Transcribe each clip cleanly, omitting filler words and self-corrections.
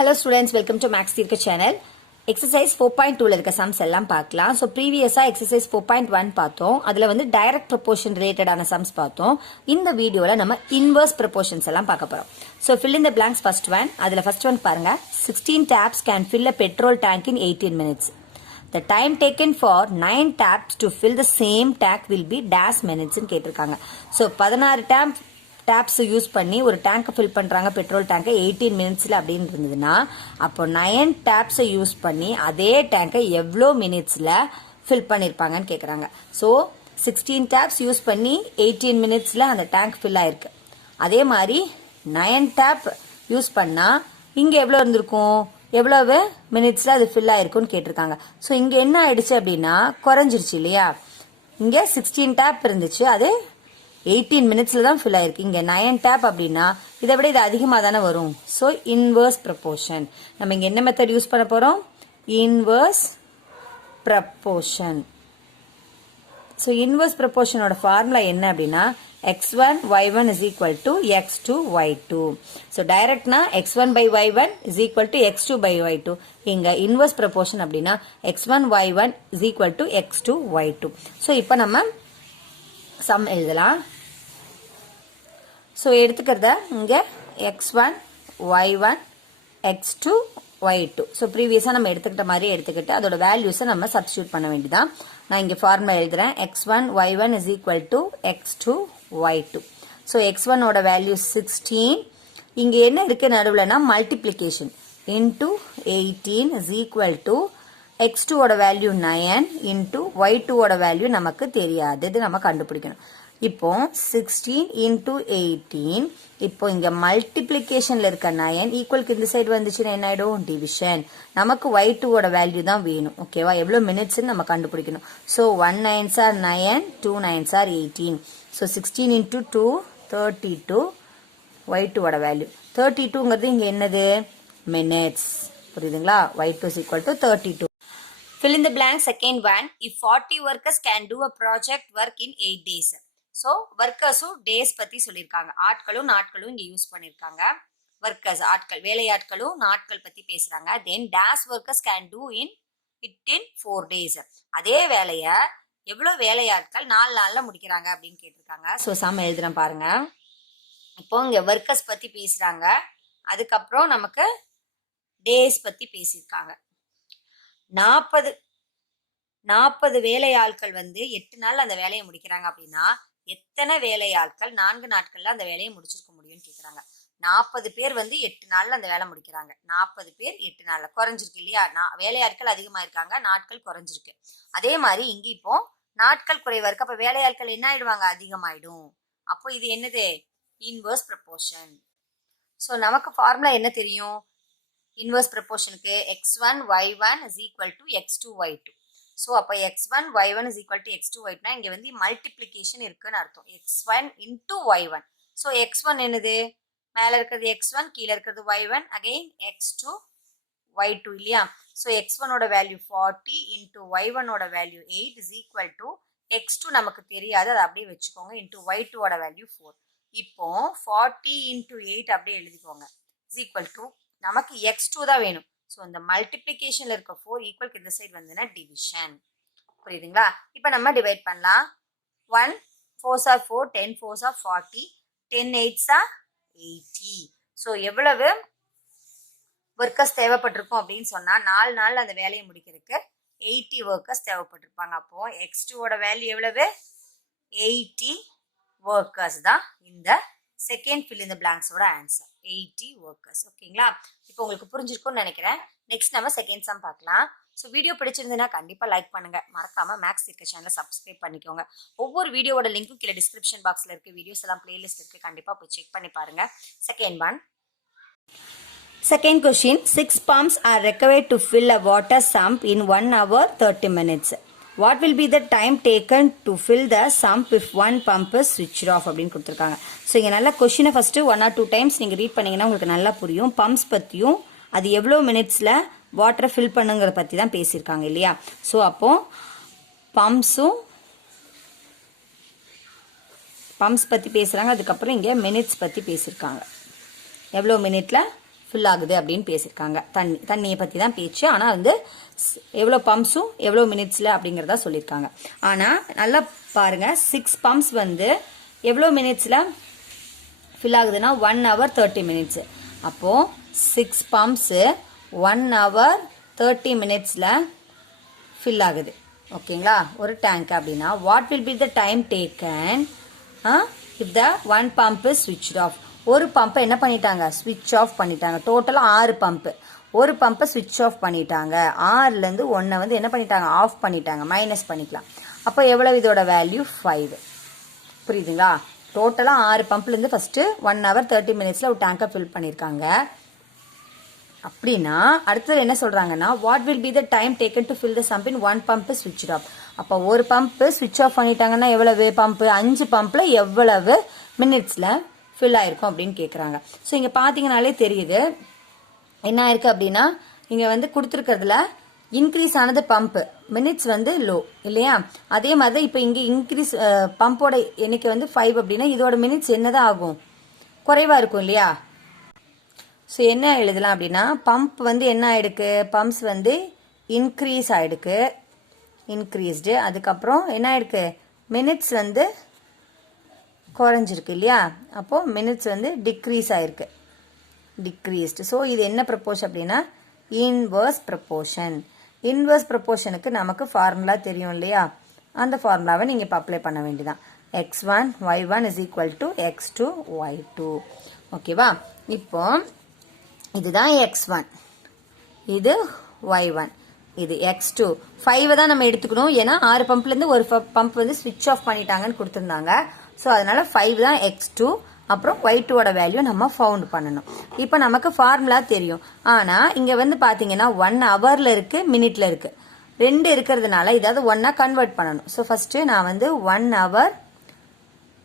Hello students, welcome to Max Tirka channel. Exercise 4.2 ல இருக்க sums எல்லாம் பார்க்கலாம். So previousா exercise 4.1 பார்த்தோம். அதுல வந்து direct proportion related ஆன sums பார்த்தோம். இந்த வீடியோல நம்ம inverse proportions எல்லாம் பார்க்க போறோம். So fill in the blanks first one. அதுல first one பாருங்க. 16 taps can fill a petrol tank in 18 minutes. The time taken for 9 taps to fill the same tank will be dash minutes ன்னு கேட்டிருக்காங்க. So 16 taps use பண்ணி ஒரு டேங்கை fill பண்ணுறாங்க petrol டேங்கை 18 மினிட்ஸில் அப்படின்னு இருந்ததுன்னா அப்போ 9 டேப்ஸை யூஸ் பண்ணி அதே டேங்கை எவ்வளோ மினிட்ஸில் ஃபில் பண்ணியிருப்பாங்கன்னு கேட்குறாங்க. ஸோ 16 டேப்ஸ் யூஸ் பண்ணி 18 மினிட்ஸில் அந்த டேங்க் ஃபில் ஆயிருக்கு. அதே மாதிரி 9 டேப் யூஸ் பண்ணால் இங்கே எவ்வளோ இருந்திருக்கும், எவ்வளவு மினிட்ஸில் அது ஃபில் ஆயிருக்குன்னு கேட்டிருக்காங்க. ஸோ இங்கே என்ன ஆயிடுச்சு அப்படின்னா குறைஞ்சிருச்சு இல்லையா. இங்கே 16 டேப் இருந்துச்சு, அது 18 மினிட்ஸ்ல தான் ஃபில் ஆயிருக்கு. இங்க 9 டேப் அப்படின்னா இதை விட இது அதிகமாக தானே வரும். ஸோ இன்வர்ஸ் ப்ரப்போர்ஷன் நம்ம இங்க என்ன மெத்தட் யூஸ் பண்ண போறோம், இன்வர்ஸ் ப்ரப்போர்ஷன். ஸோ இன்வர்ஸ் ப்ரப்போர்ஷனோட ஃபார்முலா என்ன அப்படின்னா x1 y1 is equal to x2 y2. So டைரக்ட்னா x1 by y1 is equal to x2 by y2. இங்க இன்வர்ஸ் ப்ரப்போர்ஷன் அப்படின்னா x1 y1 is equal to x2 y2. So இப்போ நம்ம some எழுதலாம். So எடுத்துக்கிறத இங்கே x1 y1 x2 y2. So ப்ரீவியஸாக நம்ம எடுத்துக்கிட்ட மாதிரி எடுத்துக்கிட்டு அதோட வேல்யூஸை நம்ம சப்ஸ்டியூட் பண்ண வேண்டியதான். நான் இங்கே ஃபார்முலா எழுதுறேன். x1 y1 is equal to x2 y2. So x1 ஓட வேல்யூ 16. இங்கே என்ன இருக்கு நடுவுலனா multiplication into 18 is equal to x2 ஓட வேல்யூ 9 இன்டூ y2 ஓட வேல்யூ நமக்கு தெரியாது, இது நம்ம கண்டுபிடிக்கணும். இப்போ 16 இன்டூ 18, இப்போ இங்க மல்டிப்ளிகேஷன்ல இருக்க 9 ஈக்குவலுக்கு இந்த சைடு வந்துச்சுன்னா என்ன ஆயிடும், டிவிஷன். நமக்கு y2 ஓட வேல்யூ தான் வேணும். ஓகேவா, எவ்வளவு மினிட்ஸ் நம்ம கண்டுபிடிக்கணும். So 1 9s are 9, 2 9s are 18. So 16 into 2 32, y2 ஓட வேல்யூ 32ங்கிறது இங்க என்னது, மினிட்ஸ். புரியுதுங்களா, y2 is equal to 32. Fill in the blank second one. If 40 workers can do a project work in 8 days. So workersம் days பத்தி சொல்லியிருக்காங்க. ஆட்களும் நாட்களும் இங்க use பண்ணியிருக்காங்க. workers ஆட்கள், வேலையாட்களும் நாட்கள் பத்தி பேசுறாங்க. Then dash workers can do in 4 days. அதே வேலைய எவ்வளவு வேலையாட்கள் 4 நாள்ல முடிக்கிறாங்க அப்படின்னு கேட்டிருக்காங்க. ஸோ சம் எழுதுறேன் பாருங்க. இப்போ இங்க workers பத்தி பேசுறாங்க, அதுக்கப்புறம் நமக்கு டேஸ் பத்தி பேசியிருக்காங்க. 40 வேலையாட்கள் வந்து 8 நாள் அந்த வேலையை முடிக்கிறாங்க அப்படின்னா எத்தனை வேலையாட்கள் 4 நாட்கள்ல அந்த வேலையை முடிச்சிருக்க முடியும்னு கேக்குறாங்க. 40 பேர் வந்து 8 நாள்ல அந்த வேலை முடிக்கிறாங்க. 40 பேர் 8 நாள்ல குறைஞ்சிருக்கு இல்லையா. வேலையாட்கள் அதிகமா இருக்காங்க, நாட்கள் குறைஞ்சிருக்கு. அதே மாதிரி இங்க இப்போ நாட்கள் குறைவா இருக்கு, அப்ப வேலையாட்கள் என்ன ஆயிடுவாங்க, அதிகமாயிடும். அப்போ இது என்னது, இன்வர்ஸ் ப்ரப்போர்ஷன். ஸோ நமக்கு ஃபார்முலா என்ன தெரியும், இன்வர்ஸ் ப்ரப்போர்ஷனுக்கு x1 y1 is equal to x2 y2. So அப்போ x1 y1 is equal to x2 y2னா இங்கே வந்து மல்டிப்ளிகேஷன் இருக்குன்னு அர்த்தம். x1 into y1. So x1 என்னது, மேலே இருக்கிறது x1, கீழே இருக்கிறது y1, அகைன் x2 y2 இல்லையா. ஸோ x1 ஓட வேல்யூ 40 into y1 ஓட value 8 is equal to x2 நமக்கு தெரியாது, அதை அப்படியே வச்சுக்கோங்க, into y2 ஓட வேல்யூ 4. இப்போ 40 into 8 அப்படியே எழுதிக்கோங்க is equal to நமக்கு x2 தான் வேணும். ஸோ இந்த மல்டிப்ளிகேஷன்ல இருக்க 4 ஈக்குவலுக்கு இந்த சைடு வந்துன்னா டிவிஷன். புரியுதுங்களா. இப்போ நம்ம டிவைட் பண்ணலாம். 1 4s are 4, 10 4s are 40, 10 8s are 80. So எவ்வளவு ஒர்க்கர்ஸ் தேவைப்பட்டிருக்கும் அப்படின்னு சொன்னா 4 நாள் அந்த வேலையை முடிக்கிறதுக்கு 80 ஒர்க்கர்ஸ் தேவைப்பட்டிருப்பாங்க. அப்போ x2 ஓட வேல்யூ எவ்வளவு, 80 ஒர்க்கர்ஸ் தான் இந்த செகண்ட் ஃபில் இன் தி பிளாங்க்ஸோட ஆன்சர், 80 ஒர்க்கர்ஸ். ஓகேங்களா, இப்போ உங்களுக்கு புரிஞ்சிருக்கும்னு நினைக்கிறேன். நெக்ஸ்ட் நம்ம செகண்ட் சம் பார்க்கலாம். ஸோ வீடியோ பிடிச்சிருந்ததுன்னா கண்டிப்பா லைக் பண்ணுங்க, மறக்காம மேக்ஸ் tirka சேனலை சப்ஸ்கிரைப் பண்ணிக்கோங்க. ஒவ்வொரு வீடியோவோட லிங்க்கும் கீழே டிஸ்கிரிப்ஷன் பாக்ஸ்ல இருக்கு, வீடியோஸ் எல்லாம் பிளேலிஸ்ட் இருக்கு, கண்டிப்பா போய் செக் பண்ணி பாருங்க. Second one. Second question, 6 pumps are required to fill a water sump in 1 hour 30 minutes. What will be the time taken to fill the sump if one pump is switched off அப்படின்னு கொடுத்துருக்காங்க. So இங்கே நல்லா கொஷினை first 1 or 2 times நீங்கள் read பண்ணிங்கன்னா உங்களுக்கு நல்லா புரியும். பம்ப்ஸ் பற்றியும் அது எவ்வளோ மினிட்ஸில் வாட்டரை ஃபில் பண்ணுங்கிறத பற்றி தான் பேசியிருக்காங்க இல்லையா. ஸோ அப்போது பம்ப்ஸ் பற்றி பேசுகிறாங்க, அதுக்கப்புறம் இங்கே மினிட்ஸ் பற்றி பேசியிருக்காங்க. எவ்வளோ மினிட்ல ஃபில் ஆகுது அப்படின்னு பேசியிருக்காங்க. தண்ணியை பற்றி தான் பேச்சு. ஆனால் வந்து எவ்வளோ பம்ப்ஸும் எவ்வளோ மினிட்ஸில் அப்படிங்கிறதா சொல்லியிருக்காங்க. ஆனால் நல்லா பாருங்கள், 6 பம்ப்ஸ் வந்து எவ்வளோ மினிட்ஸில் ஃபில் ஆகுதுன்னா 1 hour 30 minutes. அப்போது 6 பம்ப்ஸு 1 hour 30 minutesல ஃபில் ஆகுது. ஓகேங்களா, ஒரு டேங்க் அப்படின்னா what will be the time taken if the 1 pump is switched off. ஒரு பம்பை என்ன பண்ணிட்டாங்க, ஸ்விட்ச் ஆஃப் பண்ணிட்டாங்க. டோட்டலாக 6 பம்பு, ஒரு பம்பை ஸ்விட்ச் ஆஃப் பண்ணிட்டாங்க. 6லேருந்து 1 வந்து என்ன பண்ணிட்டாங்க, ஆஃப் பண்ணிட்டாங்க. மைனஸ் பண்ணிக்கலாம். அப்போ எவ்வளவு இதோட வேல்யூ 5. புரியுதுங்களா? டோட்டலாக 6 பம்ப்லேருந்து ஃபஸ்ட்டு 1 hour 30 minutesல ஒரு டேங்கை ஃபில் பண்ணியிருக்காங்க. அப்படின்னா அடுத்தது என்ன சொல்கிறாங்கன்னா what will be the time taken to fill the sump in 1 pump ஸ்விட்ச் ஆஃப். அப்போ ஒரு பம்பு ஸ்விட்ச் ஆஃப் பண்ணிட்டாங்கன்னா எவ்வளவு பம்பு, 5 பம்பில் எவ்வளவு மினிட்ஸில் ஃபில் ஆயிருக்கும் அப்படின்னு கேட்குறாங்க. ஸோ இங்கே பார்த்தீங்கனாலே தெரியுது என்ன ஆயிருக்கு அப்படின்னா, இங்கே வந்து கொடுத்துருக்கிறதுல இன்க்ரீஸ் ஆனது பம்பு, மினிட்ஸ் வந்து லோ இல்லையா. அதே மாதிரி தான் இப்போ இங்கே இன்க்ரீஸ் பம்போட எண்ணிக்கை வந்து 5 அப்படின்னா இதோட மினிட்ஸ் என்னதான் ஆகும், குறைவாக இருக்கும் இல்லையா. ஸோ என்ன எழுதலாம் அப்படின்னா பம்ப் வந்து என்ன ஆயிடுக்கு, பம்ப்ஸ் வந்து இன்க்ரீஸ் ஆயிடுக்கு, இன்க்ரீஸ்டு. அதுக்கப்புறம் என்ன ஆயிடுக்கு, மினிட்ஸ் வந்து குறைஞ்சிருக்கு இல்லையா. அப்போது மினிட்ஸ் வந்து டிக்ரீஸ் ஆயிருக்கு, டிக்ரீஸ்டு. ஸோ இது என்ன ப்ரப்போர்ஷன் அப்படின்னா இன்வர்ஸ் ப்ரப்போர்ஷன். இன்வர்ஸ் ப்ரப்போர்ஷனுக்கு நமக்கு ஃபார்முலா தெரியும் இல்லையா. அந்த ஃபார்முலாவை நீங்கள் இப்போ அப்ளை பண்ண வேண்டியதான். x1 y1 is equal to x2 y2. ஓகேவா. இப்போ இதுதான் x1, இது y1, இது x2. 5 தான் நம்ம எடுத்துக்கணும், ஏன்னா 6 பம்ப்லேருந்து ஒரு பம்ப் வந்து ஸ்விட்ச் ஆஃப் பண்ணிட்டாங்கன்னு கொடுத்துருந்தாங்க. ஸோ அதனால 5 தான் x2. அப்புறம் y2ஓட வேல்யூ நம்ம ஃபவுண்ட் பண்ணணும். இப்போ நமக்கு ஃபார்முலா தெரியும். ஆனால் இங்கே வந்து பார்த்தீங்கன்னா 1 hourல இருக்குது, மினிட்ல இருக்குது, 2 இருக்கிறதுனால இதாவது 1 கன்வெர்ட் பண்ணணும். ஸோ ஃபஸ்ட்டு நான் வந்து 1 hour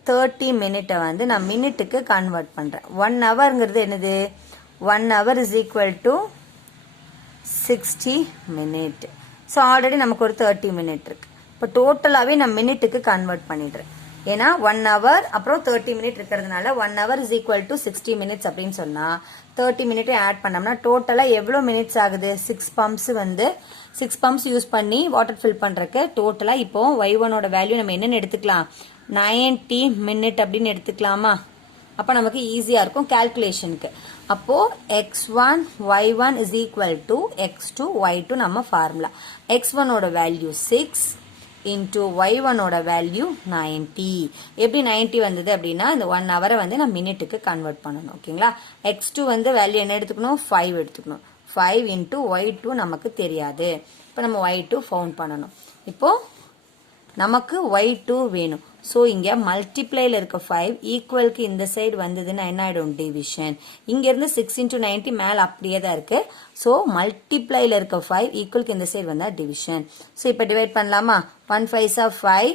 30 minute வந்து நான் மினிட்டுக்கு கன்வெர்ட் பண்ணுறேன். 1 hourங்கிறது என்னது, 1 hour is equal to 60 minute. So already நமக்கு ஒரு 30 minute இருக்கு. இப்போ டோட்டலாகவே நான் மினிட்டுக்கு கன்வெர்ட் பண்ணிடுறேன். ஏன்னா 1 hour அப்புறம் 30 minute இருக்கிறதுனால 1 hour is equal to 60 minutes அப்படின்னு சொன்னால் 30 minute ஆட் பண்ணோம்னா டோட்டலாக எவ்வளோ மினிட்ஸ் ஆகுது, 6 பம்ப்ஸ் வந்து 6 பம்ப்ஸ் யூஸ் பண்ணி வாட்டர் ஃபில் பண்ணுறக்கு டோட்டலாக இப்போ y1ஓட வேல்யூ நம்ம என்னென்னு எடுத்துக்கலாம், 90 minute அப்படின்னு எடுத்துக்கலாமா. அப்போ நமக்கு ஈஸியாக இருக்கும் கால்குலேஷனுக்கு. அப்போது x1 y1 is equal to x2 y2 நம்ம ஃபார்முலா. x1ஓட வேல்யூ 6 இன்டூ y1ஓட வேல்யூ 90. எப்படி 90 வந்தது அப்படின்னா இந்த 1 hour வந்து நான் மினிட்டுக்கு கன்வெர்ட் பண்ணணும். ஓகேங்களா. x2 வந்து வேல்யூ என்ன எடுத்துக்கணும், 5 எடுத்துக்கணும். 5 இன்டூ y2 நமக்கு தெரியாது. இப்போ நம்ம y2 ஃபவுண்ட் பண்ணணும். இப்போது நமக்கு y2 வேணும். ஸோ இங்கே மல்டிப்ளைல இருக்க 5 ஈக்குவலுக்கு இந்த சைடு வந்ததுன்னா என்ன ஆகிடும், டிவிஷன். இங்கேருந்து 6 இன்டூ 90 மேலே அப்படியே தான் இருக்குது. ஸோ மல்டிப்ளைல இருக்க 5 ஈக்குவலுக்கு இந்த சைடு வந்தால் டிவிஷன். ஸோ இப்போ டிவைட் பண்ணலாமா. 1 5s are 5,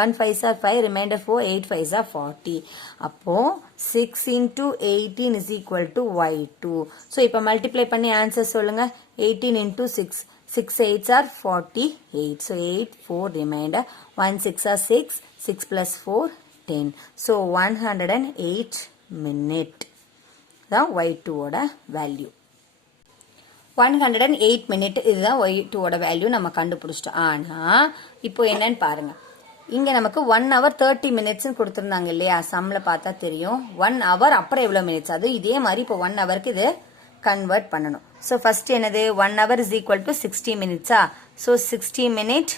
1 5s are 5, reminder 4, 8 5s are 40. அப்போது 6 into 18 is equal to y2. So இப்போ மல்டிப்ளை பண்ணி ஆன்சர் சொல்லுங்கள். 18 into 6, 6 8s are 48. So 8 4 remainder, 1 6 are 6, 6 plus 4 10. So 108 minute தான் y2 ஓட வேல்யூ. 108 minute இதுதான் y2 ஓட வேல்யூ நம்ம கண்டுபிடிச்சிட்டோம். ஆனால் இப்போ என்னன்னு பாருங்க, இங்கே நமக்கு 1 hour 30 minutes கொடுத்துருந்தாங்க இல்லையா. சம்மில் பார்த்தா தெரியும் 1 hour அப்புறம் எவ்வளோ மினிட்ஸ். அது இதே மாதிரி இப்போ 1 hourக்கு இது கன்வெர்ட் பண்ணணும். ஸோ ஃபர்ஸ்ட் என்னது, 1 hour is equal to 60 minutes. So 60 minute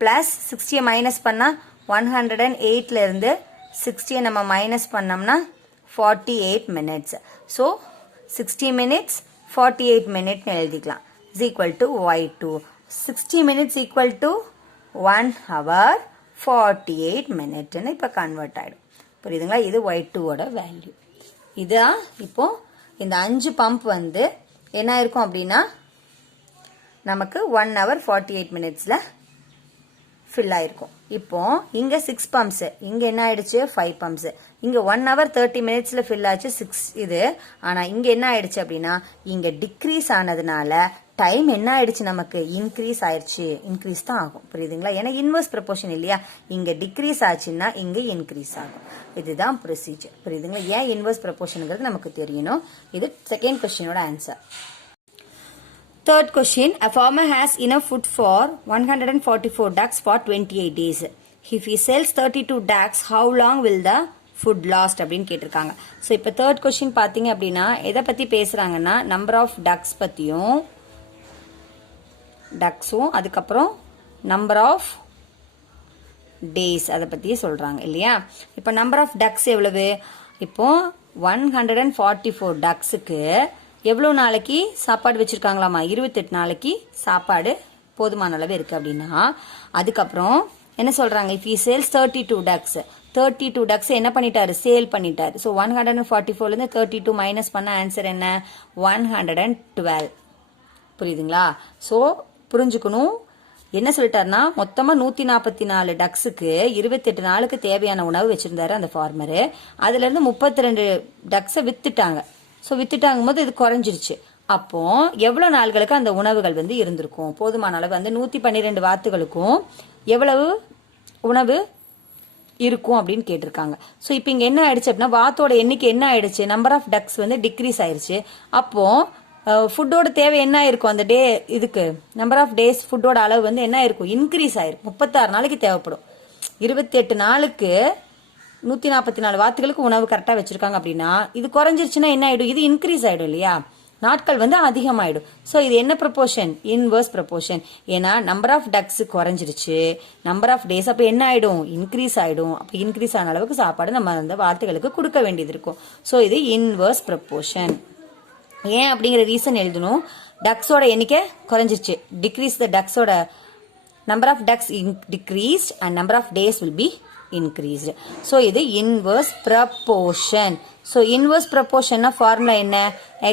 plus 60 minus பண்ணால் 108ல இருந்து 60 நம்ம மைனஸ் பண்ணோம்னா 48 minutes. ஸோ 60 minutes 48 minute எழுதிக்கலாம். is equal to y2. 60 minutes equal to 1 hour 48 minute இப்போ கன்வெர்ட் ஆகிடும். புரியுதுங்களா. இது y2ஓட வேல்யூ. இதுதான் இப்போ இந்த 5 பம்ப் வந்து என்ன இருக்கும் அப்படின்னா நமக்கு 1 hour 48 minutesல ஃபில் ஆயிருக்கும். இப்போ இங்க 6 பம்ப்ஸ், இங்க என்ன ஆயிடுச்சு 5 பம்ப்ஸ். இங்க 1 hour 30 minutesல ஃபில் ஆச்சு 6 இது. ஆனா இங்க என்ன ஆயிடுச்சு அப்படின்னா இங்க டிக்ரீஸ் ஆனதுனால டைம் என்ன ஆயிடுச்சு, நமக்கு இன்க்ரீஸ் ஆயிடுச்சு. இன்க்ரீஸ் தான் ஆகும், புரியுதுங்களா? ஏன்னா இன்வர்ஸ் ப்ரொபோர்ஷன் இல்லையா, இங்க டிக்ரீஸ் ஆச்சுன்னா இங்க இன்க்ரீஸ் ஆகும். இதுதான் ப்ரொசீஜர், புரியுதுங்களா? ஏன் இன்வர்ஸ் ப்ரொபோர்ஷனுங்கிறது நமக்கு தெரியணும். இது செகண்ட் கொஸ்டினோட answer. Third question, a farmer has enough food for 144 ducks for 28 days. If he sells 32 ducks, how long will the food last அப்படின்னு கேட்டிருக்காங்க. ஸோ இப்போ தேர்ட் கொஸ்டின் பார்த்தீங்க அப்படின்னா எதை பற்றி பேசுகிறாங்கன்னா நம்பர் ஆஃப் டக்ஸ் பற்றியும் டக்ஸும் அதுக்கப்புறம் நம்பர் ஆஃப் டேஸ் அதை பற்றியே சொல்கிறாங்க இல்லையா. இப்போ நம்பர் ஆஃப் டக்ஸ் எவ்வளவு, இப்போ 144 டக்ஸுக்கு எவ்வளோ நாளைக்கு சாப்பாடு வச்சுருக்காங்களாமா, 28 நாளைக்கு சாப்பாடு போதுமான அளவு இருக்குது அப்படின்னா அதுக்கப்புறம் என்ன சொல்கிறாங்க, if E sells 32 ducks, 32 ducks என்ன பண்ணிட்டாரு, சேல் பண்ணிட்டாரு. ஸோ 144லேருந்து 32 மைனஸ் பண்ண ஆன்சர் என்ன 112. புரியுதுங்களா? ஸோ புரிஞ்சுக்கணும், என்ன சொல்லிட்டாருன்னா மொத்தமாக 144 டக்ஸுக்கு 28 நாளுக்கு தேவையான உணவு வச்சுருந்தாரு அந்த ஃபார்மரு. அதுலேருந்து 32 டக்ஸை வித்துட்டாங்க. ஸோ வித்துட்டாங்கும் போது இது குறைஞ்சிருச்சு. அப்போ எவ்வளோ நாள்களுக்கு அந்த உணவுகள் வந்து இருந்திருக்கும், போதுமான அளவு அந்த 112 வாத்துகளுக்கும் எவ்வளவு உணவு இருக்கும் அப்படின்னு கேட்டிருக்காங்க. ஸோ இப்போ இங்கே என்ன ஆயிடுச்சு அப்படின்னா வாத்தோட எண்ணிக்கை என்ன ஆயிடுச்சு, நம்பர் ஆஃப் டக்ஸ் வந்து டிக்ரீஸ் ஆயிடுச்சு. அப்போ ஃபுட்டோட தேவை என்ன இருக்கும் அந்த டே, இதுக்கு நம்பர் ஆஃப் டேஸ் ஃபுட்டோட அளவு வந்து என்ன இருக்கும், இன்க்ரீஸ் ஆயிருக்கும். 36 நாளைக்கு தேவைப்படும். 28 நாளுக்கு 144 வாத்துகளுக்கு உணவு கரெக்டாக வச்சிருக்காங்க அப்படின்னா இது குறைஞ்சிருச்சுன்னா என்ன ஆயிடும், இது இன்க்ரீஸ் ஆயிடும் இல்லையா, நாட்கள் வந்து அதிகமாயிடும். ஸோ இது என்ன ப்ரொபோர்ஷன், இன்வர்ஸ் ப்ரொபோர்ஷன். ஏன்னா நம்பர் ஆஃப் டக்ஸ் குறைஞ்சிருச்சு, நம்பர் ஆஃப் டேஸ் அப்போ என்ன ஆயிடும், இன்க்ரீஸ் ஆயிடும். அப்போ இன்க்ரீஸ் ஆன அளவுக்கு சாப்பாடு நம்ம அந்த வார்த்தைகளுக்கு கொடுக்க வேண்டியது இருக்கும். ஸோ இது இன்வர்ஸ் ப்ரொபோர்ஷன். ஏன் அப்படிங்கிற ரீசன் எழுதணும், டக்ஸோட எண்ணிக்கை குறைஞ்சிருச்சு, டிக்ரீஸ் த டக்ஸோட number of ducks decreased and number of days will be increased. So இது inverse proportion. So inverse proportion formula என்ன,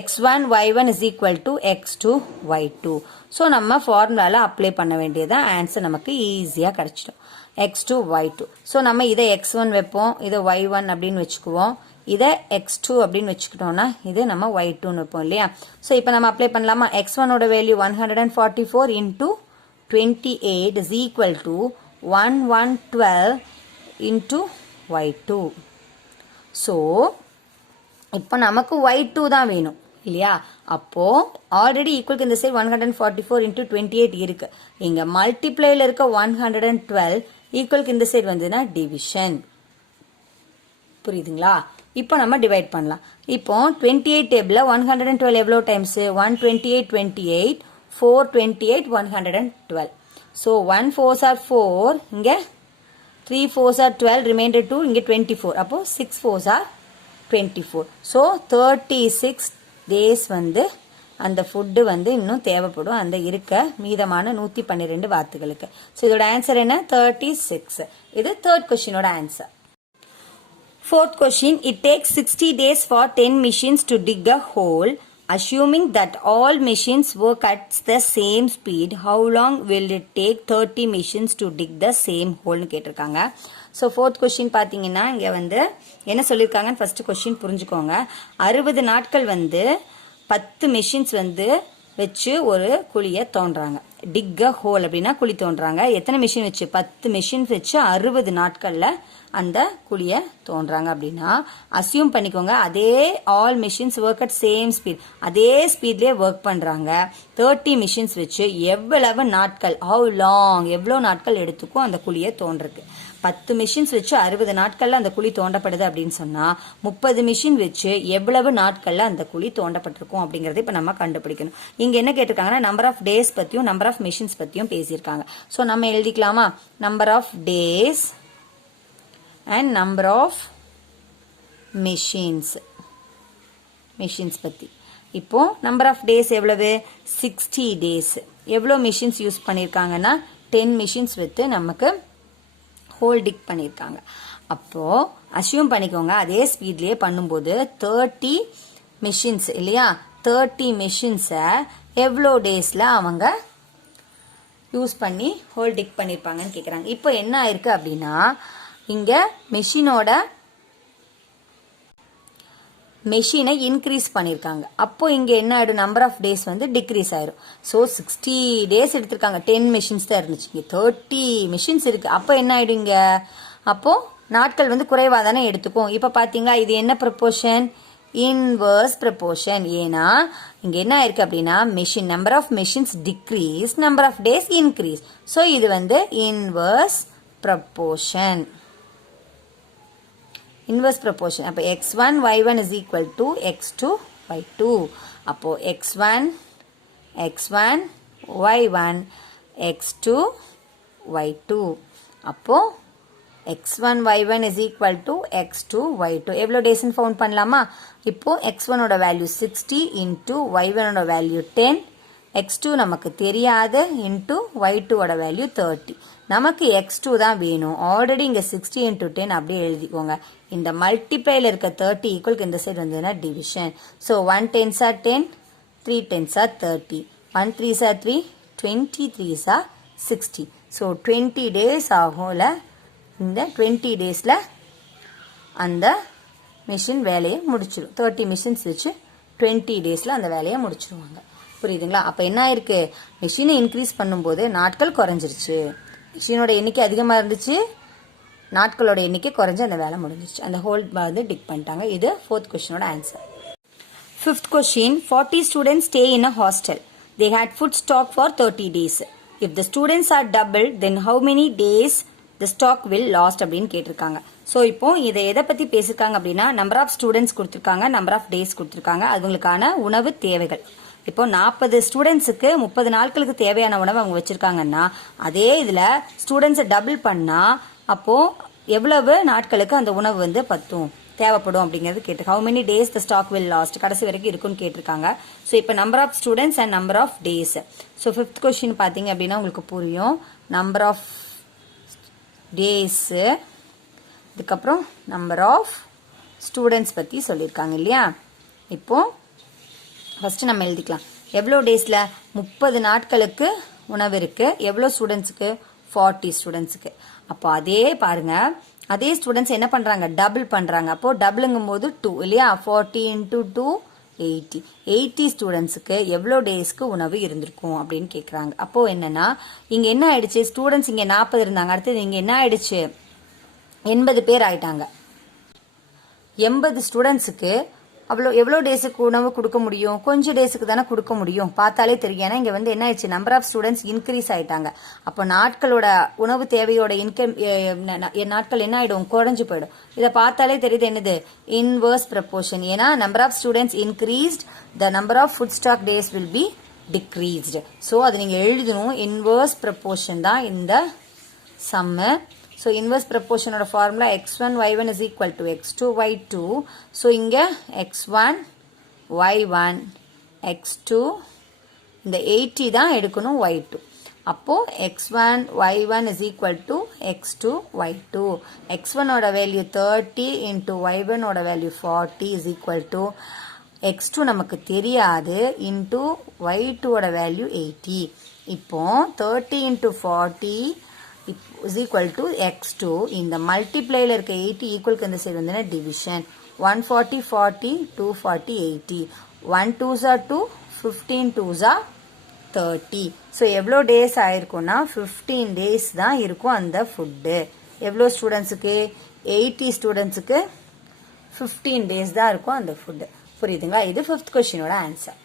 x1 y1 is equal to x2 y2. So நம்ம formulaல அப்ளை பண்ண வேண்டியதான், ஆன்சர் நமக்கு ஈஸியாக கிடைச்சிடும். x2 y2. ஸோ நம்ம இதை x1 வைப்போம், இதை y1 அப்படின்னு வச்சுக்குவோம், இதை x2 அப்படின்னு வச்சுக்கிட்டோம்னா இது நம்ம y2ன்னு வைப்போம் இல்லையா. ஸோ இப்போ நம்ம அப்ளை பண்ணலாமா, x1ஓட value 144 into 28 is equal to 1112 into y2. So இப்போ நமக்கு y2 தான் வேணும் இல்லையா. அப்போ ஆல்ரெடி ஈக்குவலுக்கு இந்த சைடு 144 into 28 இருக்கு. இங்க மல்டிப்ளைல இருக்க 112 ஈக்குவலுக்கு இந்த சைடு வந்ததுன்னா டிவிஷன். புரியுதுங்களா? இப்போ நம்ம டிவைட் பண்ணலாம். இப்போ 28 டேபிள்ல 112 எவ்வளோ டைம்ஸ், 128 28 428 112. ஸோ 1 4s are 4, இங்க 3 4s are 12, remainder 2, இங்கே 24. அப்போ 6 4s are 24. ஸோ 36 days வந்து அந்த ஃபுட்டு வந்து இன்னும் தேவைப்படும் அந்த இருக்க மீதமான 112 வாத்துகளுக்கு. ஸோ இதோட ஆன்சர் என்ன 36. இது தேர்ட் கொஸ்டினோட answer. Fourth question, it takes 60 days for 10 machines to dig a hole. Assuming that all machines work at the same speed, how long will it take 30 machines to dig the same hole? கேட்டிருக்காங்க. So fourth question பார்த்தீங்கன்னா இங்கே வந்து என்ன சொல்லியிருக்காங்கன்னு first question புரிஞ்சுக்கோங்க. 60 நாட்கள் வந்து 10 machines வந்து வச்சு ஒரு குழியை தோன்றாங்க. டிக் அ ஹோல் அப்படின்னா குழி தோன்றாங்க. எத்தனை மிஷின் வச்சு, 10 மிஷின் வச்சு 60 நாட்களில் அந்த குழியை தோன்றாங்க அப்படின்னா அசியூம் பண்ணிக்கோங்க அதே all machines work at same speed, அதே ஸ்பீட்லேயே ஒர்க் பண்ணுறாங்க. 30 மிஷின்ஸ் வச்சு எவ்வளவு நாட்கள், ஹவு லாங், எவ்வளோ நாட்கள் எடுத்துக்கும் அந்த குழியை தோன்றுறதுக்கு. 10 மிஷின்ஸ் வச்சு 60 நாட்கள்ல அந்த குழி தோண்டப்படுது அப்படின்னு சொன்னா 30 மிஷின் வச்சு எவ்வளவு நாட்கள்ல அந்த குழி தோண்டப்பட்டிருக்கும் அப்படிங்கறத இப்ப நம்ம கண்டுபிடிக்கணும். இங்க என்ன கேட்டிருக்காங்கன்னா நம்பர் ஆஃப் டேஸ் பத்தியும் நம்பர் ஆஃப் மிஷின்ஸ் பத்தியும் பேசியிருக்காங்க. ஸோ நம்ம எழுதிக்கலாமா, number of days and number of machines பத்தி. இப்போ நம்பர் ஆஃப் டேஸ் எவ்வளவு 60 டேஸ். எவ்வளோ மிஷின்ஸ் யூஸ் பண்ணியிருக்காங்கன்னா 10 மிஷின்ஸ் வித்து நமக்கு ஹோல் டிக் பண்ணியிருக்காங்க. அப்போது அசியூம் பண்ணிக்கோங்க அதே ஸ்பீட்லேயே பண்ணும்போது 30 மிஷின்ஸ் இல்லையா, 30 மிஷின்ஸை எவ்வளோ டேஸில் அவங்க யூஸ் பண்ணி ஹோல் டிக் பண்ணியிருப்பாங்கன்னு கேட்குறாங்க. இப்போ என்ன ஆயிருக்கு அப்படின்னா இங்கே மெஷினை இன்க்ரீஸ் பண்ணியிருக்காங்க. அப்போ இங்கே என்ன ஆகிடும், நம்பர் ஆஃப் டேஸ் வந்து டிக்ரீஸ் ஆயிரும். ஸோ 60 டேஸ் எடுத்திருக்காங்க, 10 மிஷின்ஸ் தான் இருந்துச்சு, இங்கே 30 மிஷின்ஸ் இருக்குது. அப்போ என்ன ஆகிடும் இங்கே, அப்போது நாட்கள் வந்து குறைவாக தானே எடுத்துக்கும். இப்போ பார்த்தீங்களா இது என்ன ப்ரொப்போர்ஷன், இன்வர்ஸ் ப்ரொப்போர்ஷன். ஏன்னா இங்கே என்ன ஆயிருக்கு அப்படின்னா number of machines decrease, number of days increase. So இது வந்து இன்வர்ஸ் ப்ரொப்போர்ஷன். Inverse proportion. அப்போ x1 y1 is equal to x2 y2. அப்போ x1 y1 x2 y2. அப்போ x1 y1 is equal to x2 y2. எவ்வளோ டேஸ்ன்னு found பண்ணலாமா? இப்போ x1 ஓட value 60 into y1 ஓட வேல்யூ 10, x2 நமக்கு தெரியாது இன்ட்டு y2 ஓட வேல்யூ 30. நமக்கு x2 தான் வேணும். ஆல்ரெடி இங்கே 60 இன்ட்டு 10 அப்படியே எழுதிக்கோங்க. இந்த மல்டிப்ளைல இருக்க 30 ஈக்குவலுக்கு இந்த சைடு வந்ததுன்னா division. So 1 10s are 10, 3 10s are 30, 1 3s are 3, 20 3s are 60. So 20 days ஆகும்ல. இந்த 20 டேஸில் அந்த மிஷின் வேலையை முடிச்சிடும். 30 மிஷின்ஸ் வச்சு 20 டேஸில் அந்த வேலையை முடிச்சிடுவாங்க. புரியுதுங்களா? அப்போ என்ன ஆயிருக்கு, மிஷினை இன்க்ரீஸ் பண்ணும்போது நாட்கள் குறைஞ்சிருச்சு. மிஷினோட எண்ணிக்கை அதிகமாக இருந்துச்சு, நாட்களோட எண்ணிக்கை குறைஞ்சி அந்த வேலை முடிஞ்சிருச்சு. அந்த ஹோல் வந்து டிக் பண்ணிட்டாங்க. இது 4th கொஸ்டினோட answer. 5th question, 40 students stay in a hostel. They had food stock for 30 days. If the students are doubled, then how many days the stock will lost அப்படின்னு கேட்டிருக்காங்க. ஸோ இப்போ இதை எதை பற்றி பேசியிருக்காங்க அப்படின்னா நம்பர் ஆஃப் ஸ்டூடெண்ட்ஸ் கொடுத்துருக்காங்க, number of days கொடுத்துருக்காங்க, அவங்களுக்கான உணவு தேவைகள். இப்போ 40 ஸ்டூடெண்ட்ஸுக்கு 30 நாட்களுக்கு தேவையான உணவு அவங்க வச்சுருக்காங்கன்னா அதே இதில் ஸ்டூடெண்ட்ஸை டபுள் பண்ணால் அப்போது எவ்வளவு நாட்களுக்கு அந்த உணவு வந்து தேவைப்படும் அப்படிங்கிறது கேட்டு how many days the stock will last கடைசி வரைக்கும் இருக்குன்னு கேட்டிருக்காங்க. ஸோ இப்போ number of students and number of days. So 5th question பார்த்தீங்க அப்படின்னா உங்களுக்கு புரியும். நம்பர் ஆஃப் டேஸு, இதுக்கப்புறம் நம்பர் ஆஃப் ஸ்டூடெண்ட்ஸ் பற்றி சொல்லியிருக்காங்க இல்லையா. இப்போது ஃபஸ்ட்டு நம்ம எழுதிக்கலாம். எவ்வளோ டேஸில் 30 நாட்களுக்கு உணவு இருக்குது. எவ்வளோ ஸ்டூடெண்ட்ஸுக்கு, 40 ஸ்டூடெண்ட்ஸுக்கு. அப்போ அதே பாருங்கள், அதே ஸ்டூடெண்ட்ஸ் என்ன பண்ணுறாங்க, டபுள் பண்ணுறாங்க. அப்போது டபுளுங்கும் போது 2 இல்லையா. 40 × 2 80 ஸ்டூடெண்ட்ஸுக்கு எவ்வளோ டேஸ்க்கு உணவு இருந்திருக்கும் அப்படின்னு கேட்குறாங்க. அப்போது என்னென்னா இங்கே என்ன ஆயிடுச்சு, ஸ்டூடெண்ட்ஸ் இங்கே 40 இருந்தாங்க, அடுத்தது இங்கே என்ன ஆயிடுச்சு 80 பேர் ஆயிட்டாங்க. 80 ஸ்டூடெண்ட்ஸுக்கு எவ்வளோ டேஸுக்கு உணவு கொடுக்க முடியும், கொஞ்சம் டேஸுக்கு தானே கொடுக்க முடியும், பார்த்தாலே தெரியும். ஏன்னா இங்கே வந்து என்ன ஆயிடுச்சு, நம்பர் ஆஃப் ஸ்டூடெண்ட்ஸ் இன்க்ரீஸ் ஆயிட்டாங்க. அப்போ நாட்களோட உணவு தேவையோட நாட்கள் என்ன ஆகிடும், குறைஞ்சு போயிடும். இதை பார்த்தாலே தெரியுது என்னது, இன்வர்ஸ் ப்ரப்போர்ஷன். ஏன்னா number of students increased, the number of food stock days will be decreased. So அதை நீங்கள் எழுதணும். இன்வர்ஸ் ப்ரப்போர்ஷன் தான் இந்த சம்மு. So inverse proportion of formula x1 y1 is equal to x2 y2. So இங்க x1 y1 x2 இந்த 80 தான் எடுக்கணும் y2. அப்போ x1 y1 is equal to x2 y2. x1 ஓட வேல்யூ 30 into y1 ஓட value 40 is equal to x2 நமக்கு தெரியாது into y2 ஓட வேல்யூ 80. இப்போ 30 into 40 is equal to x2. இந்த மல்டிப்ளைல இருக்க 80 ஈக்குவலுக்கு இந்த சைடு வந்து division. 140 40 240 80. 1 2s are 2, 15 2s are 30. So எவ்வளோ டேஸ் ஆயிருக்கும்னா 15 டேஸ் தான் இருக்கும் அந்த ஃபுட்டு. எவ்வளோ ஸ்டூடெண்ட்ஸுக்கு, 80 ஸ்டூடெண்ட்ஸுக்கு 15 டேஸ் தான் இருக்கும் அந்த ஃபுட்டு. புரியுதுங்களா? இது 5th கொஸ்டினோட answer.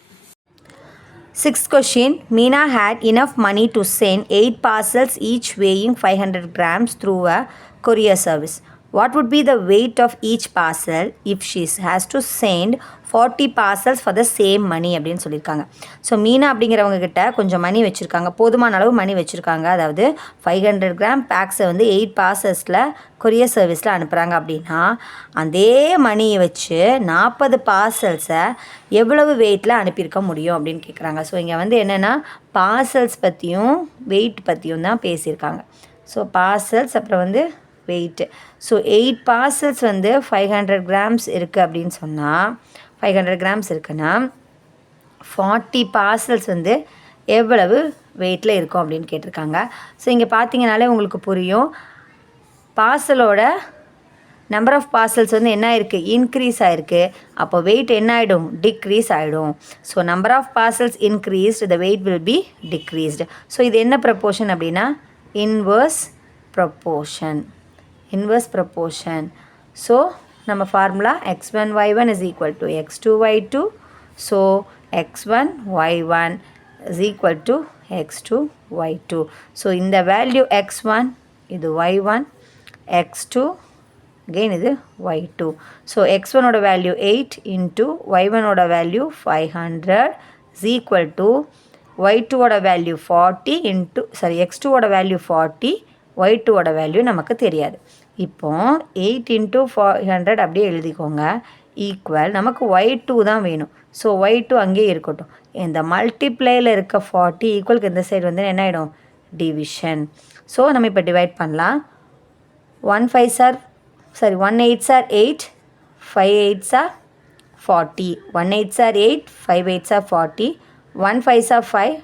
6th question, Meena had enough money to send 8 parcels each weighing 500 grams through a courier service. What would be the weight of each parcel if she has to send 40 parcels for the same money அப்படின்னு சொல்லியிருக்காங்க. So Meena அப்படிங்கிறவங்க கிட்ட கொஞ்சம் மணி வச்சுருக்காங்க, போதுமான அளவு மணி வச்சுருக்காங்க. அதாவது 500 கிராம் பேக்ஸை வந்து 8 பார்சல்ஸில் கொரியர் சர்வீஸில் அனுப்புகிறாங்க அப்படின்னா அதே மணியை வச்சு 40 பார்சல்ஸை எவ்வளவு வெயிட்டில் அனுப்பியிருக்க முடியும் அப்படின்னு கேட்குறாங்க. ஸோ இங்கே வந்து என்னென்னா பார்சல்ஸ் பற்றியும் வெயிட் பற்றியும் தான் பேசியிருக்காங்க. ஸோ பார்சல்ஸ் அப்புறம் வந்து வெயிட்டு. ஸோ 8 பார்சல்ஸ் வந்து 500 கிராம்ஸ் இருக்குது அப்படின்னு சொன்னால் 500 கிராம்ஸ் இருக்குன்னா 40 பார்சல்ஸ் வந்து எவ்வளவு வெயிட்டில் இருக்கும் அப்படின்னு கேட்டிருக்காங்க. ஸோ இங்கே பார்த்தீங்கனாலே உங்களுக்கு புரியும், பார்சலோட நம்பர் ஆஃப் பார்சல்ஸ் வந்து என்ன ஆயிருக்கு, இன்க்ரீஸ் ஆகிருக்கு. அப்போ வெயிட் என்ன ஆகிடும், டிக்ரீஸ் ஆகிடும். So number of parcels increased, the weight will be decreased. So இது என்ன ப்ரப்போர்ஷன் அப்படின்னா inverse proportion. Inverse proportion. So நம்ம formula x1 y1 is equal to x2 y2. So x1 y1 is equal to x2 y2. So இந்த value x1, இது y1, x2 again இது y2. So x1 ஓட value 8 into y1 ஓட value 500 is equal to y2 ஓட value 40 into x2 ஓட value 40, y2 ஓட value நமக்கு தெரியாது. இப்போ 8 into 500 அப்படியே எழுதிக்கோங்க, ஈக்குவல் நமக்கு y2 தான் வேணும். ஸோ y2 அங்கேயே இருக்கட்டும். இந்த மல்டிப்ளையில் இருக்க 40 ஈக்குவலுக்கு இந்த சைடு வந்து என்ன ஆகிடும், டிவிஷன். ஸோ நம்ம இப்போ டிவைட் பண்ணலாம். 1 8s are 8, 5 8s are 40. 1 8s are 8, 5 8s are 40, 1 5s are 5,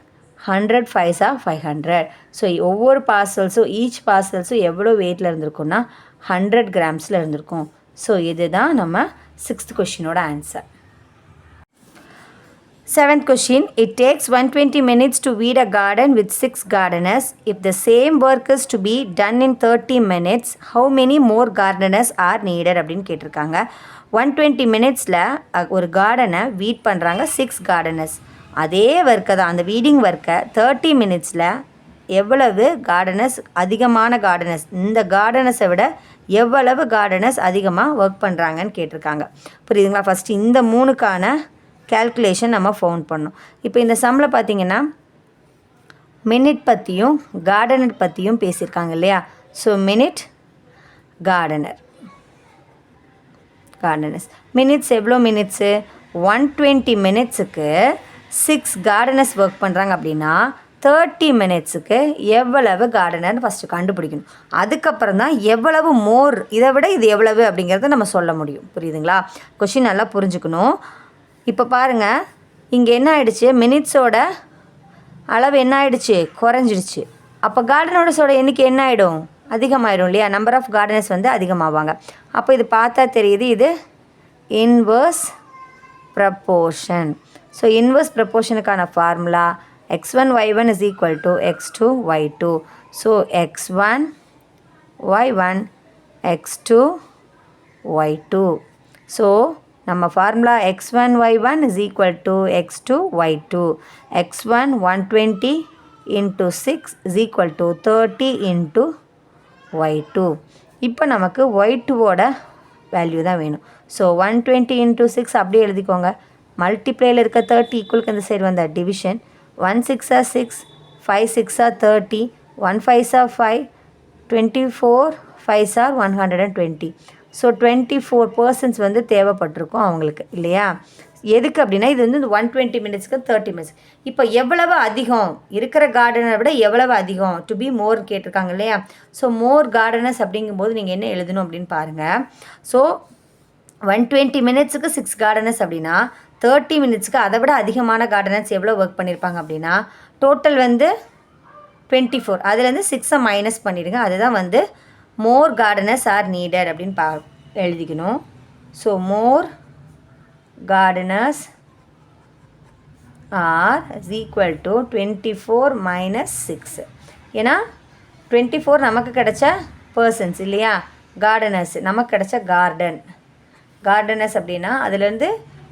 100 5s are 500. So ஒவ்வொரு பார்சல்ஸும் ஈச் பார்சல்ஸும் எவ்வளோ வெயிட்டில் இருந்திருக்குன்னா 100 கிராம்ஸில் இருந்திருக்கும். ஸோ இதுதான் நம்ம 6th கொஷினோட answer. 7th question, it takes 120 minutes to weed a garden with 6 gardeners. If the same work is to be done in 30 minutes, how many more gardeners are needed அப்படின்னு கேட்டிருக்காங்க. 120 மினிட்ஸில் ஒரு கார்டனை வீட் பண்ணுறாங்க 6 gardeners. அதே ஒர்க்கை தான், அந்த வீடிங் ஒர்க்கை 30 மினிட்ஸில் எவ்வளவு கார்டனர்ஸ், அதிகமான கார்டனர்ஸ், இந்த கார்டனர்ஸை விட எவ்வளவு கார்டனர்ஸ் அதிகமாக ஒர்க் பண்ணுறாங்கன்னு கேட்டிருக்காங்க. புரியுதுங்களா? ஃபஸ்ட்டு இந்த 3க்கான கேல்குலேஷன் நம்ம ஃபவுண்ட் பண்ணோம். இப்போ இந்த சம்மில் பார்த்தீங்கன்னா மினிட் பற்றியும் கார்டனர் பற்றியும் பேசியிருக்காங்க இல்லையா? So minute, gardeners. மினிட்ஸ் எவ்வளோ மினிட்ஸு, 120 மினிட்ஸுக்கு 6 கார்டனர்ஸ் ஒர்க் பண்ணுறாங்க அப்படின்னா 30 மினிட்ஸுக்கு எவ்வளவு கார்டனர்னு ஃபஸ்ட்டு கண்டுபிடிக்கணும். அதுக்கப்புறம் தான் எவ்வளவு மோர், இதை விட இது எவ்வளவு அப்படிங்கிறத நம்ம சொல்ல முடியும். புரியுதுங்களா? கொஷின் நல்லா புரிஞ்சுக்கணும். இப்போ பாருங்கள், இங்கே என்ன ஆகிடுச்சு, மினிட்ஸோட அளவு என்ன ஆகிடுச்சு, குறைஞ்சிடுச்சு. அப்போ கார்டனர்ஸோட எண்ணிக்கை என்ன ஆகிடும், அதிகமாகிடும் இல்லையா? நம்பர் ஆஃப் கார்டனர்ஸ் வந்து அதிகமாவாங்க. அப்போ இது பார்த்தா தெரியுது, இது இன்வர்ஸ் ப்ரப்போர்ஷன். ஸோ இன்வர்ஸ் ப்ரப்போர்ஷனுக்கான formula x1 y1 is equal to x2 y2. So x1 y1 x2 y2. So நம்ம formula x1 y1 is equal to x2 y2. x1 120 into 6 is equal to 30 into y2. இப்போ நமக்கு y2ஓட value தான் வேணும். So 120 into 6 அப்படியே எழுதிக்கோங்க. மல்டிப்ளையில் இருக்க 30 ஈக்குவலுக்கு இந்த side வந்த division. 1 6 are 6, 5 6 are 30, 1 5s are 5, 24 5s are 120. So 24 persons வந்து தேவைப்பட்டிருக்கும் அவங்களுக்கு இல்லையா? எதுக்கு அப்படின்னா இது வந்து 120 மினிட்ஸ்க்கு 30 மினிட்ஸ். இப்போ எவ்வளவு அதிகம், இருக்கிற கார்டனை விட எவ்வளவு அதிகம், டு பி மோர் கேட்டிருக்காங்க இல்லையா? ஸோ மோர் கார்டனர்ஸ் அப்படிங்கும்போது நீங்கள் என்ன எழுதணும் அப்படின்னு பாருங்கள். ஸோ 120 மினிட்ஸுக்கு 6 கார்டனர்ஸ் அப்படின்னா 30 மினிட்ஸ்க்கு அதை விட அதிகமான கார்டனர்ஸ் எவ்வளோ ஒர்க் பண்ணியிருப்பாங்க அப்படின்னா டோட்டல் வந்து 24. அதுலேருந்து 6 மைனஸ் பண்ணிவிடுங்க. அதுதான் வந்து மோர் கார்டனர்ஸ் ஆர் நீடட் அப்படின்னு எழுதிக்கணும். So more gardeners are is equal to 24 minus 6. ஏன்னா 24 நமக்கு கிடைச்ச பர்சன்ஸ் இல்லையா, கார்டனர்ஸ் நமக்கு கிடைச்ச கார்டனர்ஸ் அப்படின்னா அதுலேருந்து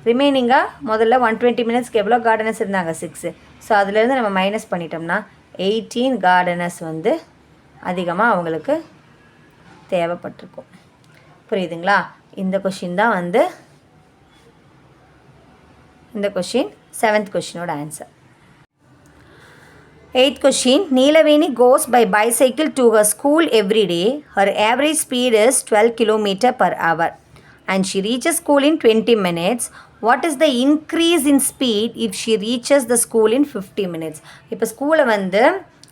ரிமைனிங்காக முதல்ல 120 மினிட்ஸ்க்கு எவ்வளோ கார்டனர்ஸ் இருந்தாங்க, 6. ஸோ அதுலேருந்து நம்ம மைனஸ் பண்ணிட்டோம்னா 18 கார்டனர்ஸ் வந்து அதிகமாக அவங்களுக்கு தேவைப்பட்டிருக்கும். புரியுதுங்களா? இந்த கொஷின் தான் வந்து இந்த கொஷின் 7th கொஷினோட answer. 8th question, Neelaveni goes by bicycle to her school every day. Her average speed is 12 km per hour and she reaches school in 20 minutes. What is the increase in speed if she reaches the school in 50 minutes? இப்போ ஸ்கூலில் வந்து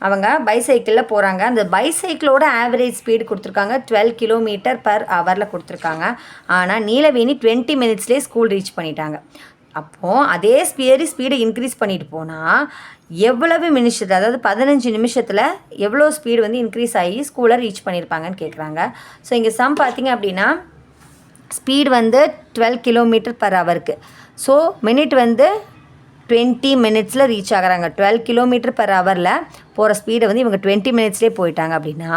அவங்க பைசைக்கிளில் போகிறாங்க. அந்த பைசைக்கிளோட average speed கொடுத்துருக்காங்க 12 km per hour கொடுத்துருக்காங்க. ஆனால் Neelaveni 20 மினிட்ஸ்லேயே school reach பண்ணிட்டாங்க. அப்போது அதே ஸ்பீடை இன்க்ரீஸ் பண்ணிட்டு போனால் எவ்வளவு நிமிஷத்தில், அதாவது 15 நிமிஷத்தில் எவ்வளோ ஸ்பீடு வந்து இன்க்ரீஸ் ஆகி ஸ்கூலை ரீச் பண்ணியிருப்பாங்கன்னு கேட்குறாங்க. ஸோ இங்கே சம் பார்த்திங்க அப்படின்னா ஸ்பீடு வந்து 12 கிலோமீட்டர் பர் ஹவருக்கு. ஸோ மினிட் வந்து 20 மினிட்ஸில் ரீச் ஆகிறாங்க. 12 கிலோமீட்டர் பர் ஹவரில் போகிற ஸ்பீடை வந்து இவங்க 20 மினிட்ஸ்லேயே போயிட்டாங்க அப்படின்னா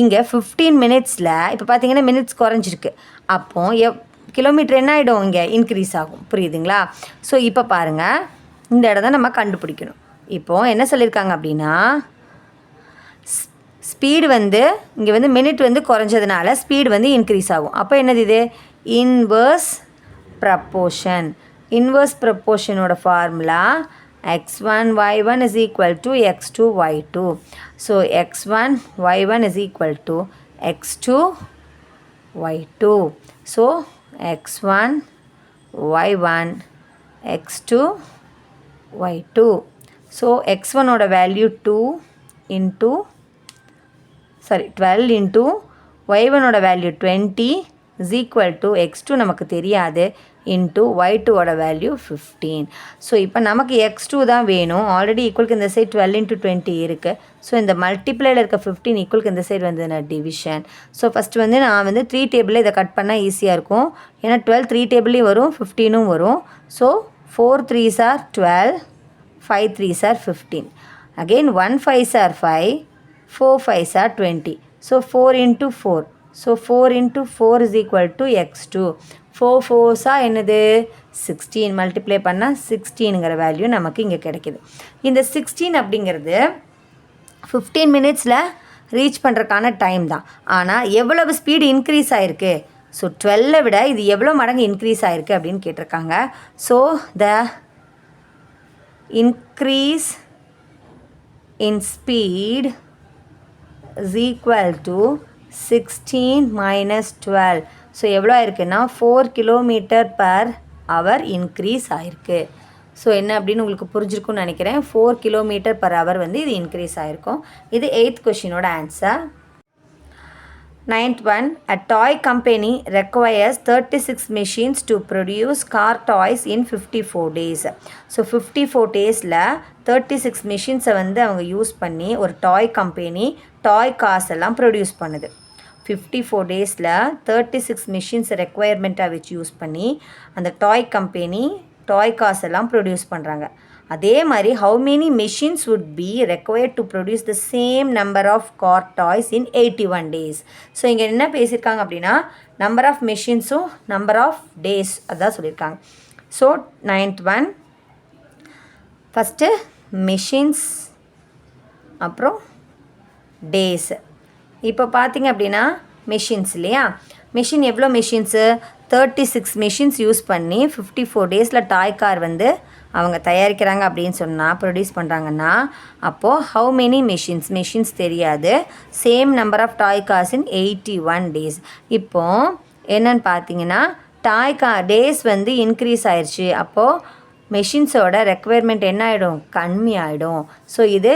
இங்கே 15 மினிட்ஸில் இப்போ பார்த்தீங்கன்னா மினிட்ஸ் குறைஞ்சிருக்கு. அப்போது கிலோமீட்டர் என்ன ஆகிடும், இங்கே இன்க்ரீஸ் ஆகும். புரியுதுங்களா? ஸோ இப்போ பாருங்கள், இந்த இடம் தான் நம்ம கண்டுபிடிக்கணும். இப்போது என்ன சொல்லியிருக்காங்க அப்படின்னா ஸ்பீடு வந்து இங்கே வந்து மினிட் வந்து குறைஞ்சதுனால ஸ்பீடு வந்து இன்க்ரீஸ் ஆகும். அப்போ என்னது இது, இன்வர்ஸ் ப்ரப்போர்ஷன். இன்வர்ஸ் ப்ரப்போர்ஷனோட formula x1 y1 is equal to x2 y2. So x1 y1 is equal to x2 y2. So x1 y1 x2 y2. So x1 ஓட வேல்யூ 2 into 12 into y1 ஓட value 20 is equal to x2 நமக்கு தெரியாது into y2 ஓட value 15. So இப்போ நமக்கு x2 தான் வேணும். Already ஈக்குவலுக்கு இந்த சைடு 12 into 20 இருக்குது. ஸோ இந்த மல்டிப்ளையில் இருக்க 15 ஈக்குவலுக்கு இந்த சைடு வந்து நான் டிவிஷன். ஸோ ஃபஸ்ட்டு வந்து நான் வந்து 3 டேபிளில் இதை கட் பண்ணால் ஈஸியாக இருக்கும். ஏன்னா 12 3 டேபிள்லேயும் வரும், 15ம் வரும். So 4 3s are 12, 5 3s are 15. Again 1 5s are 5, 4 5s are 20. So 4 into 4. So 4 into 4 is equal to x2. 4 4s என்னது 16. மல்டிப்ளை பண்ணால் 16ங்கிற வேல்யூ நமக்கு இங்கே கிடைக்கிது. இந்த 16 அப்படிங்கிறது 15 மினிட்ஸில் ரீச் பண்ணுறதுக்கான டைம் தான். ஆனால் எவ்வளவு ஸ்பீடு இன்க்ரீஸ் ஆகிருக்கு, ஸோ 12 விட இது எவ்வளோ மடங்கு இன்க்ரீஸ் ஆகிருக்கு அப்படின்னு கேட்டிருக்காங்க. So the increase in speed is equal to 16 minus 12. So எவ்வளோ ஆயிருக்குன்னா 4 கிலோமீட்டர் பர் ஹவர் இன்க்ரீஸ் ஆகிருக்கு. ஸோ என்ன அப்படின்னு உங்களுக்கு புரிஞ்சிருக்குன்னு நினைக்கிறேன். 4 கிலோமீட்டர் பர் ஹவர் வந்து இது இன்க்ரீஸ் ஆகிருக்கும். இது 8th கொஷினோட answer. 9th one, a toy company requires 36 machines to produce car toys in 54 days. So 54 டேஸில் 36 மிஷின்ஸை வந்து அவங்க யூஸ் பண்ணி ஒரு டாய் கம்பெனி டாய் கார்ஸ் எல்லாம் ப்ரொடியூஸ் பண்ணுது. 54 டேஸில் 36 மிஷின்ஸ் ரெக்குவயர்மெண்ட்டாக வச்சு யூஸ் பண்ணி அந்த டாய் கம்பெனி டாய் கார்ஸ் எல்லாம் ப்ரொடியூஸ் பண்ணுறாங்க. அதே மாதிரி how many machines would be required to produce the same number of car toys in 81 days. So இங்கே என்ன பேசியிருக்காங்க அப்படின்னா நம்பர் ஆஃப் மெஷின்ஸும் நம்பர் ஆஃப் டேஸ் அதான் சொல்லியிருக்காங்க. So 9th one, first machines அப்புறம் டேஸ். இப்போ பார்த்திங்க அப்படின்னா மெஷின்ஸ் இல்லையா, மெஷின் எவ்வளோ மெஷின்ஸு 36 மெஷின்ஸ் யூஸ் பண்ணி 54 டேஸில் டாய் கார் வந்து அவங்க தயாரிக்கிறாங்க அப்படின்னு சொன்னால் ப்ரொடியூஸ் பண்ணுறாங்கன்னா அப்போது ஹவு மெனி மெஷின்ஸ் தெரியாது. Same number of toy cars in 81 டேஸ். இப்போது என்னன்னு பார்த்தீங்கன்னா டாய் கார் டேஸ் வந்து இன்க்ரீஸ் ஆயிடுச்சு. அப்போது மெஷின்ஸோட ரெக்குவயர்மெண்ட் என்ன ஆகிடும், கம்மி ஆகிடும். ஸோ இது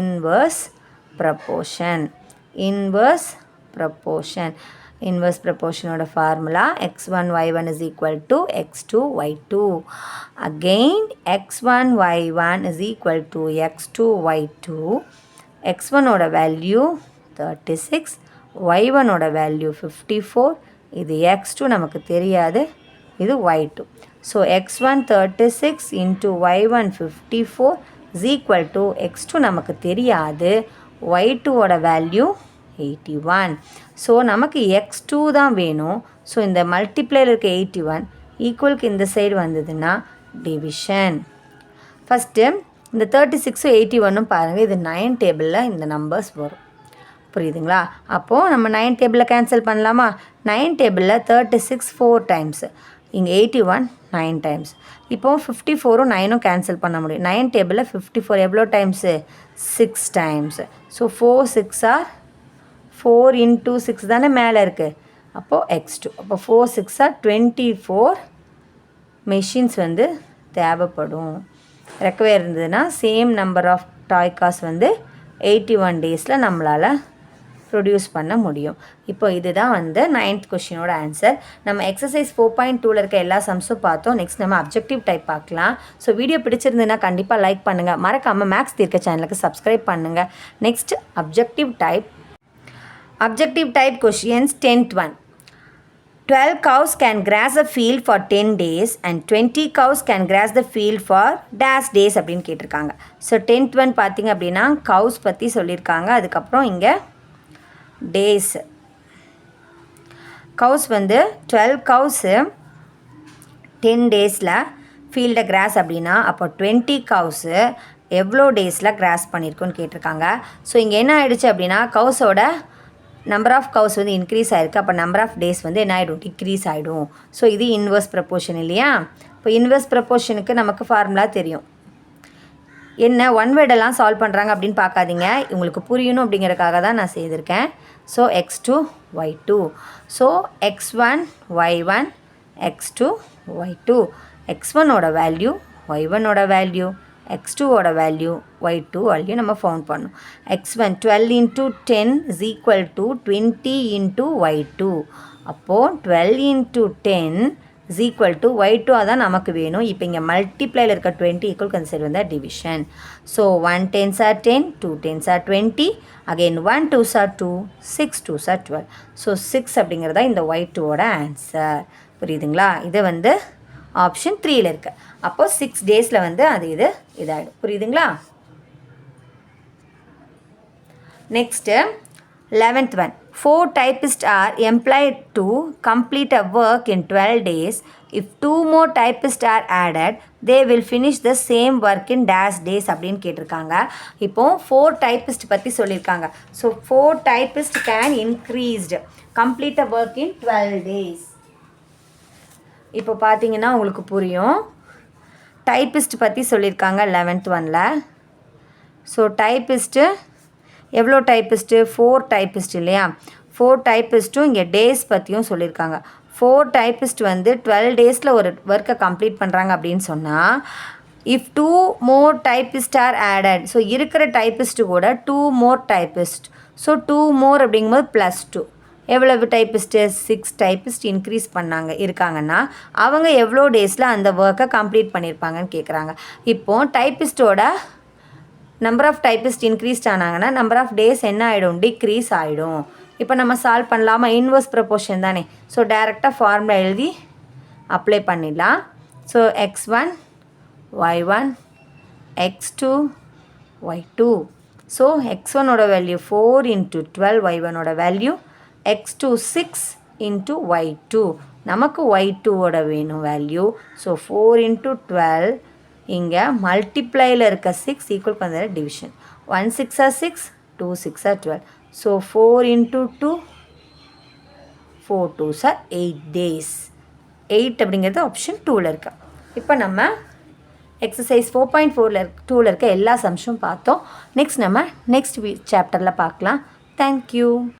inverse proportion. Inverse proportion formula x1 y1 is equal to x2 y2. Again x1 y1 is equal to x2 y2. x1 oda value 36, y1 oda value 54. இது x2 நமக்கு தெரியாது, இது y2. So x1 36 into y1 54 is equal to x2 நமக்கு தெரியாது, y2 oda value 81. So நமக்கு x2 தான் வேணும். So இந்த மல்டிப்ளையில் இருக்க 81 ஈக்குவலுக்கு இந்த சைடு வந்ததுன்னா டிவிஷன். ஃபஸ்ட்டு இந்த 36 81 பாருங்கள், இது 9 டேபிளில் இந்த நம்பர்ஸ் வரும். புரியுதுங்களா? அப்போது நம்ம 9 டேபிளில் கேன்சல் பண்ணலாமா? 9 டேபிளில் 36 4 டைம்ஸ், இங்கே 81 9 டைம்ஸ். இப்போது 54ம் 9ம் கேன்சல் பண்ண முடியும். 9 டேபிளில் 54 எவ்வளோ times 6 times. So 4 6 or 4 into 6 தானே மேலே இருக்குது. அப்போது x2. அப்போ 4 6 ஆர் 24 மெஷின்ஸ் வந்து தேவைப்படும். ரெக்குவயர் இருந்ததுன்னா same number of toy cars வந்து 81 டேஸில் நம்மளால் ப்ரொடியூஸ் பண்ண முடியும். இப்போ இதுதான் வந்து 9th கொஷினோட ஆன்சர். நம்ம எக்ஸசைஸ் 4.2ல இருக்க எல்லா சம்ஸும் பார்த்தோம். நெக்ஸ்ட் நம்ம அப்ஜெக்டிவ் டைப் பார்க்கலாம். ஸோ வீடியோ பிடிச்சிருந்ததுன்னா கண்டிப்பாக லைக் பண்ணுங்கள். மறக்காமல் மேக்ஸ் தீர்க்க சேனலுக்கு சப்ஸ்கிரைப் பண்ணுங்கள். Next objective type questions 10th one. 12 cows can graze a field for 10 days and 20 cows can graze the field for dash days அப்படின்னு கேட்டிருக்காங்க. ஸோ 10th one பார்த்திங்க அப்படின்னா கவுஸ் பற்றி சொல்லியிருக்காங்க. அதுக்கப்புறம் இங்கே டேஸ் கவுஸ் வந்து 12 கவுஸு 10 டேஸில் ஃபீல்டை கிராஸ் அப்படின்னா அப்போ 20 கவுஸு எவ்வளோ டேஸில் கிராஸ் பண்ணியிருக்குன்னு கேட்டிருக்காங்க. ஸோ இங்கே என்ன ஆகிடுச்சு அப்படின்னா கவுஸோட நம்பர் ஆஃப் கவுஸ் வந்து இன்க்ரீஸ் ஆகிருக்கு. அப்போ நம்பர் ஆஃப் டேஸ் வந்து என்ன ஆகிடும், டிக்ரீஸ் ஆகிடும். ஸோ இது இன்வர்ஸ் ப்ரப்போர்ஷன் இல்லையா? இப்போ இன்வர்ஸ் ப்ரப்போர்ஷனுக்கு நமக்கு ஃபார்முலா தெரியும். என்ன ஒன் வேர்டெல்லாம் சால்வ் பண்ணுறாங்க அப்படின்னு பார்க்காதீங்க, உங்களுக்கு புரியணும் அப்படிங்கிறதுக்காக தான் நான் செய்திருக்கேன். So x2 y2, so x1 y1 x2 y2, x1ஓட வேல்யூ y1ஓட வேல்யூ x2ஓட வேல்யூ y2 வேல்யூ நம்ம ஃபவுண்ட் பண்ணணும். x1 12 into 10 is equal to 20 into y2. அப்போது 12 into 10 is equal to y2 அதான் நமக்கு வேணும். இப்போ இங்கே மல்டிப்ளையில் இருக்க 20 ஈக்குவல் கன்சிடர் வந்தால் division. So 1 10s are 10, 2 10s are 20, again 1 2s are 2, 6 2s are 12. So 6 அப்படிங்கிறதா இந்த y2ஓட ஆன்சர். புரியுதுங்களா? இது வந்து ஆப்ஷன் 3ல் இருக்குது. அப்போது 6 டேஸில் வந்து அது இதாகிடும். புரியுதுங்களா? Next 11th one. 4 typists are employed to complete a work in 12 days. If 2 more typists are added, they will finish the same work in dash days அப்படின்னு கேட்டிருக்காங்க. இப்போது 4 typists பற்றி சொல்லியிருக்காங்க. So 4 typists can increased complete a work in 12 days. இப்போ பார்த்தீங்கன்னா உங்களுக்கு புரியும். Typist பற்றி சொல்லியிருக்காங்க 11th ஒனில். ஸோ டைப்பிஸ்ட்டு எவ்வளோ டைப்பிஸ்ட்டு 4 டைப்பிஸ்ட் இல்லையா? 4 டைப்பிஸ்ட்டும் இங்கே டேஸ் பற்றியும் சொல்லியிருக்காங்க. 4 டைப்பிஸ்ட் வந்து 12 டேஸில் ஒரு ஒர்க்கை கம்ப்ளீட் பண்ணுறாங்க அப்படின்னு சொன்னால் if 2 more typists are added, so இருக்கிற டைப்பிஸ்ட்டு கூட 2 more typists, ஸோ 2 more அப்படிங்கும்போது +2 எவ்வளவு டைப்பிஸ்ட்டு 6 டைப்பிஸ்ட் இன்க்ரீஸ் இருக்காங்கன்னா அவங்க எவ்வளோ டேஸில் அந்த ஒர்க்கை கம்ப்ளீட் பண்ணியிருப்பாங்கன்னு கேட்குறாங்க. இப்போது டைப்பிஸ்ட்டோட நம்பர் ஆஃப் டைப்பிஸ்ட் இன்க்ரீஸ் ஆனாங்கன்னா நம்பர் ஆஃப் டேஸ் என்ன ஆகிடும், டிக்ரீஸ் ஆகிடும். இப்போ நம்ம சால்வ் பண்ணலாமா? இன்வர்ஸ் ப்ரப்போர்ஷன் தானே. ஸோ டைரெக்டாக ஃபார்முலா எழுதி அப்ளை பண்ணிடலாம். So x1 y1 x2 y2, so x1ஓட வேல்யூ 4 into 12, y1ஓட வேல்யூ x2 6 into y2. நமக்கு y2ஓட வேணும் வேல்யூ. ஸோ 4 into 12, இங்கே மல்டிப்ளையில் இருக்க 6 ஈக்குவல் பண்ணுற division. 1 6 are 6, 2 6 are 12. So 4 into 2, 4 2s are 8 days. 8 அப்படிங்கிறது ஆப்ஷன் 2ல் இருக்கு. இப்போ நம்ம எக்ஸசைஸ் 4.4 இருக்க எல்லா சம்ஸும் பார்த்தோம். நெக்ஸ்ட் நம்ம நெக்ஸ்ட் சாப்டரில் பார்க்கலாம். தேங்க்யூ.